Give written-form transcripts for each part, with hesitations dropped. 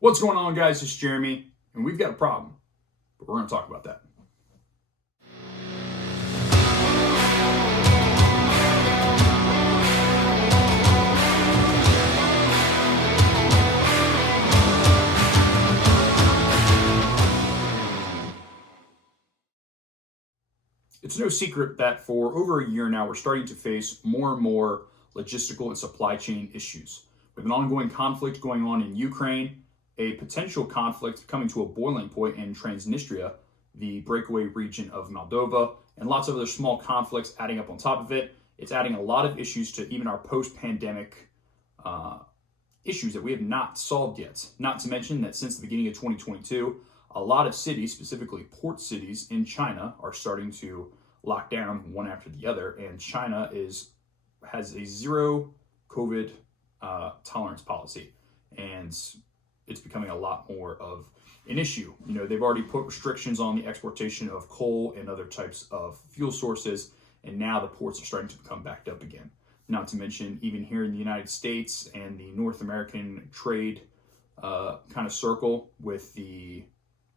What's going on, guys? It's Jeremy, and we've got a problem, but we're going to talk about that. It's no secret that for over a year now, we're starting to face more and more logistical and supply chain issues. With an ongoing conflict going on in Ukraine, a potential conflict coming to a boiling point in Transnistria, the breakaway region of Moldova, and lots of other small conflicts adding up on top of it. It's adding a lot of issues to even our post-pandemic issues that we have not solved yet. Not to mention that since the beginning of 2022, a lot of cities, specifically port cities in China, are starting to lock down one after the other, and China has a zero COVID tolerance policy, and it's becoming a lot more of an issue. You know, they've already put restrictions on the exportation of coal and other types of fuel sources, and now the ports are starting to become backed up again. Not to mention, even here in the United States and the North American trade kind of circle with the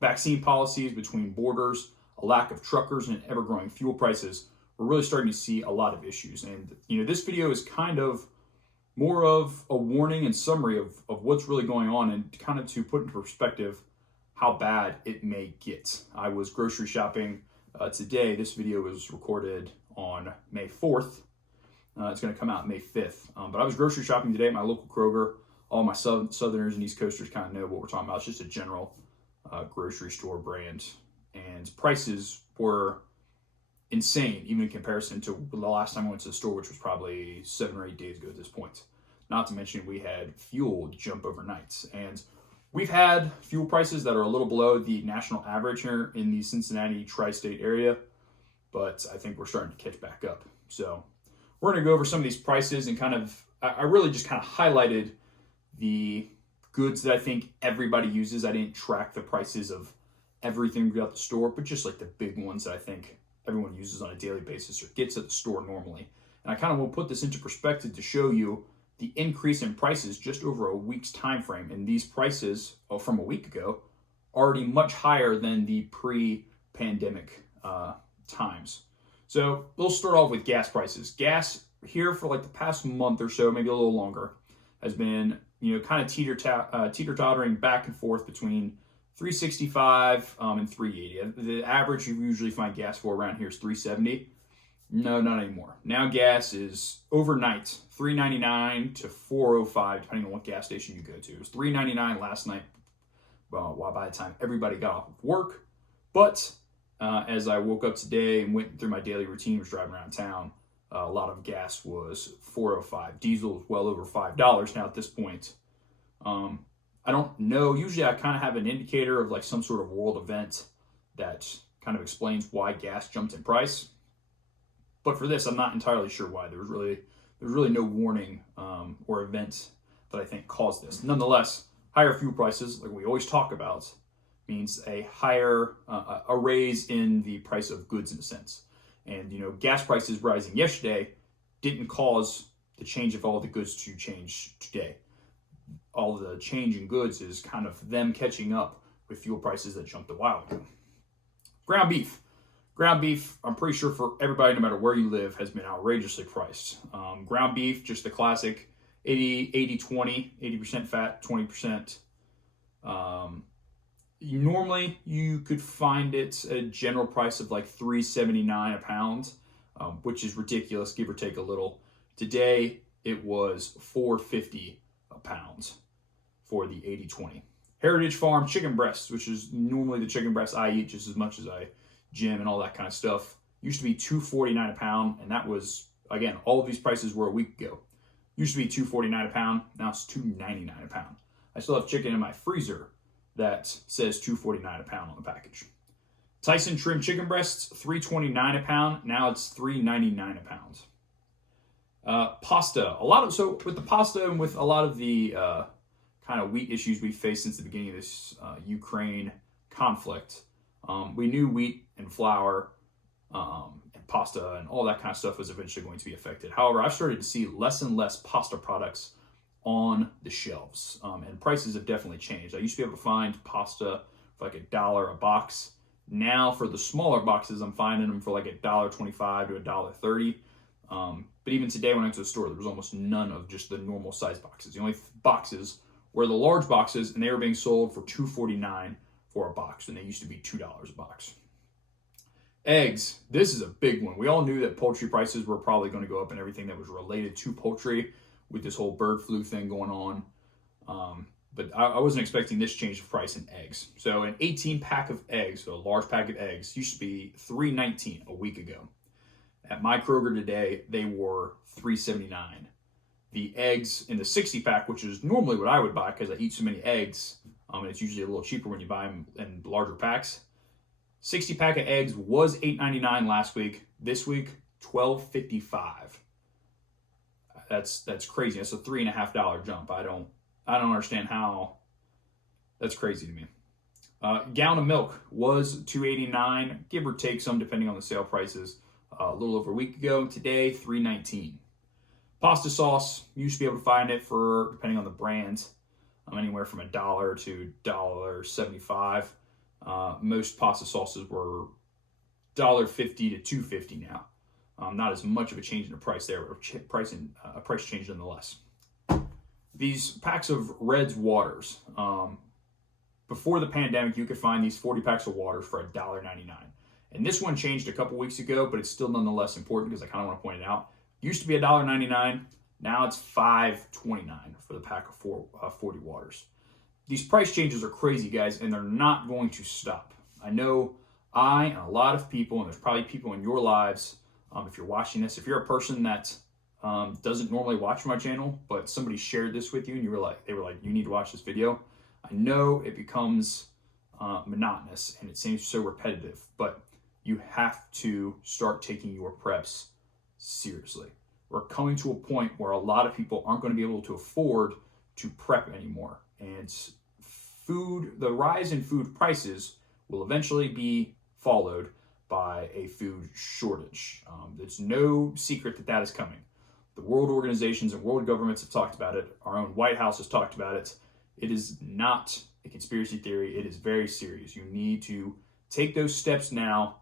vaccine policies between borders, a lack of truckers, and ever-growing fuel prices, we're really starting to see a lot of issues. And, you know, this video is kind of more of a warning and summary of what's really going on, and kind of to put into perspective how bad it may get. I was grocery shopping today. This video was recorded on May 4th. It's going to come out May 5th. But I was grocery shopping today at my local Kroger. All my Southerners and East Coasters kind of know what we're talking about. It's just a general grocery store brand. And prices were insane, even in comparison to the last time I went to the store, which was probably 7 or 8 days ago at this point. Not to mention we had fuel jump overnight. And we've had fuel prices that are a little below the national average here in the Cincinnati tri-state area, but I think we're starting to catch back up. So we're going to go over some of these prices and I really just kind of highlighted the goods that I think everybody uses. I didn't track the prices of everything we got at the store, but just like the big ones that I think everyone uses on a daily basis or gets at the store normally. And I kind of will put this into perspective to show you the increase in prices just over a week's time frame. And these prices from a week ago are already much higher than the pre-pandemic times. So we'll start off with gas prices. Gas here for like the past month or so, maybe a little longer, has been, you know, kind of teeter-tottering back and forth between $3.65 and $3.80. The average you usually find gas for around here is $3.70. No, not anymore. Now gas is overnight $3.99 to $4.05, depending on what gas station you go to. It was $3.99 last night. Well, by the time everybody got off of work, but as I woke up today and went through my daily routine, was driving around town, a lot of gas was $4.05. Diesel is well over $5 now at this point. I don't know. Usually I kind of have an indicator of like some sort of world event that kind of explains why gas jumped in price. But for this, I'm not entirely sure why. There was really no warning or event that I think caused this. Nonetheless, higher fuel prices, like we always talk about, means a higher, a raise in the price of goods in a sense. And, you know, gas prices rising yesterday didn't cause the change of all the goods to change today. All the change in goods is kind of them catching up with fuel prices that jumped a while ago. Ground beef. Ground beef, I'm pretty sure for everybody, no matter where you live, has been outrageously priced. Ground beef, just the classic 80-20, 80% fat, 20%. Normally, you could find it at a general price of like $3.79 a pound, which is ridiculous, give or take a little. Today, it was $4.50 a pound for the 80-20. Heritage Farm chicken breasts, which is normally the chicken breast I eat just as much as I gym and all that kind of stuff, used to be $2.49 a pound, and that was, again, all of these prices were a week ago. Used to be $2.49 a pound, now it's $2.99 a pound. I still have chicken in my freezer that says $2.49 a pound on the package. Tyson trim chicken breasts, $3.29 a pound, now it's $3.99 a pound. Pasta, so with the pasta and with a lot of the kind of wheat issues we've faced since the beginning of this Ukraine conflict, we knew wheat and flour and pasta and all that kind of stuff was eventually going to be affected. However, I've started to see less and less pasta products on the shelves. And prices have definitely changed. I used to be able to find pasta for like $1 a box. Now for the smaller boxes, I'm finding them for like $1.25 to $1.30. But even today when I went to the store, there was almost none of just the normal size boxes. The only boxes were the large boxes, and they were being sold for $2.49 for a box, and they used to be $2 a box. Eggs, this is a big one. We all knew that poultry prices were probably going to go up and everything that was related to poultry with this whole bird flu thing going on. But I wasn't expecting this change of price in eggs. So an 18-pack of eggs, so a large pack of eggs, used to be $3.19 a week ago. At my Kroger today, they were $3.79. The eggs in the 60-pack, which is normally what I would buy because I eat so many eggs, and it's usually a little cheaper when you buy them in larger packs. 60-pack of eggs was $8.99 last week. This week, $12.55. That's crazy. That's a $3.50 jump. I don't understand how. That's crazy to me. Gallon of milk was $2.89, give or take some depending on the sale prices. A little over a week ago. Today, $3.19. Pasta sauce, you used to be able to find it for, depending on the brand, anywhere from $1 to $1.75. Most pasta sauces were $1.50 to $2.50 now. Not as much of a change in the price there, but a price change nonetheless. These packs of Red's waters. Before the pandemic, you could find these 40 packs of waters for $1.99. And this one changed a couple weeks ago, but it's still nonetheless important because I kind of want to point it out. Used to be $1.99. Now it's $5.29 for the pack of 40 waters. These price changes are crazy, guys, and they're not going to stop. I know I and a lot of people, and there's probably people in your lives, if you're watching this, if you're a person that doesn't normally watch my channel, but somebody shared this with you and they were like, you need to watch this video. I know it becomes monotonous and it seems so repetitive, but you have to start taking your preps seriously. We're coming to a point where a lot of people aren't going to be able to afford to prep anymore. And the rise in food prices will eventually be followed by a food shortage. It's no secret that is coming. The world organizations and world governments have talked about it. Our own White House has talked about it. It is not a conspiracy theory. It is very serious. You need to take those steps now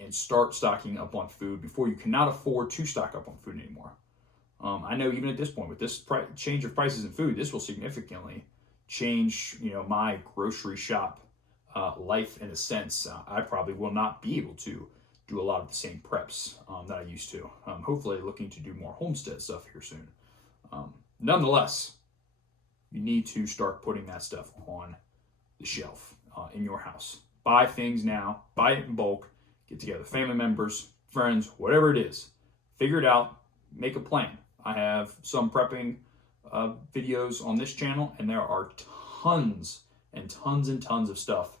and start stocking up on food before you cannot afford to stock up on food anymore. I know even at this point, with this change of prices in food, this will significantly change, my grocery shop life in a sense. I probably will not be able to do a lot of the same preps that I used to. Hopefully looking to do more homestead stuff here soon. Nonetheless, you need to start putting that stuff on the shelf in your house. Buy things now, buy it in bulk, get together, family members, friends, whatever it is. Figure it out, make a plan. I have some prepping videos on this channel, and there are tons and tons and tons of stuff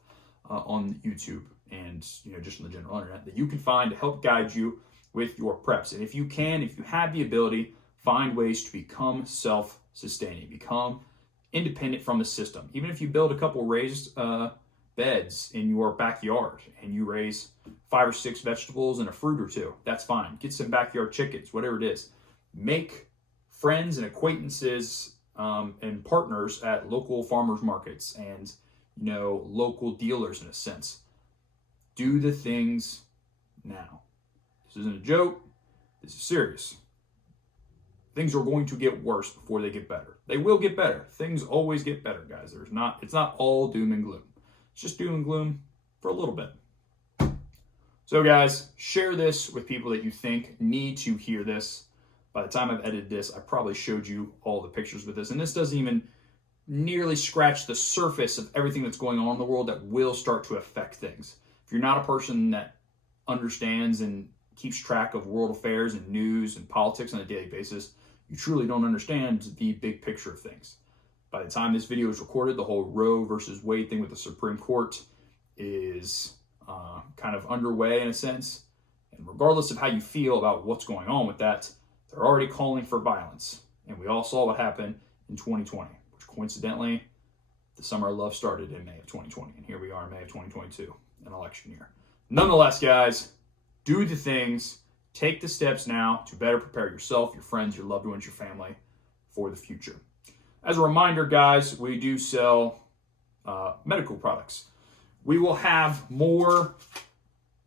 on YouTube and just on the general internet that you can find to help guide you with your preps. And if you have the ability, find ways to become self-sustaining, become independent from the system. Even if you build a couple raised beds in your backyard and you raise 5 or 6 vegetables and a fruit or two, that's fine. Get some backyard chickens, whatever it is. Make friends and acquaintances and partners at local farmers markets and local dealers in a sense. Do the things now. This isn't a joke. This is serious. Things are going to get worse before they get better. They will get better. Things always get better, guys. It's not all doom and gloom. It's just doom and gloom for a little bit. So guys, share this with people that you think need to hear this. By the time I've edited this, I probably showed you all the pictures with this. And this doesn't even nearly scratch the surface of everything that's going on in the world that will start to affect things. If you're not a person that understands and keeps track of world affairs and news and politics on a daily basis, you truly don't understand the big picture of things. By the time this video is recorded, the whole Roe versus Wade thing with the Supreme Court is kind of underway in a sense. And regardless of how you feel about what's going on with that, they're already calling for violence. And we all saw what happened in 2020, which coincidentally, the summer of love started in May of 2020. And here we are in May of 2022, an election year. Nonetheless, guys, do the things, take the steps now to better prepare yourself, your friends, your loved ones, your family for the future. As a reminder, guys, we do sell medical products. We will have more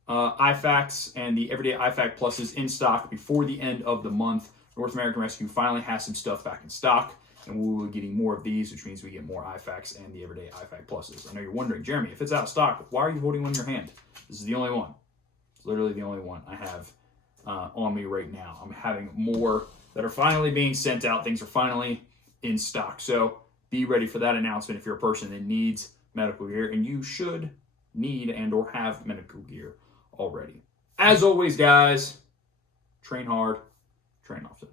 IFAKs and the Everyday IFAK Pluses in stock before the end of the month. North American Rescue finally has some stuff back in stock, and we will be getting more of these, which means we get more IFAKs and the Everyday IFAK Pluses. I know you're wondering, Jeremy, if it's out of stock, why are you holding one in your hand? This is the only one. It's literally the only one I have on me right now. I'm having more that are finally being sent out. Things are finally in stock. So be ready for that announcement if you're a person that needs medical gear, and you should need and or have medical gear already. As always, guys, train hard, train often.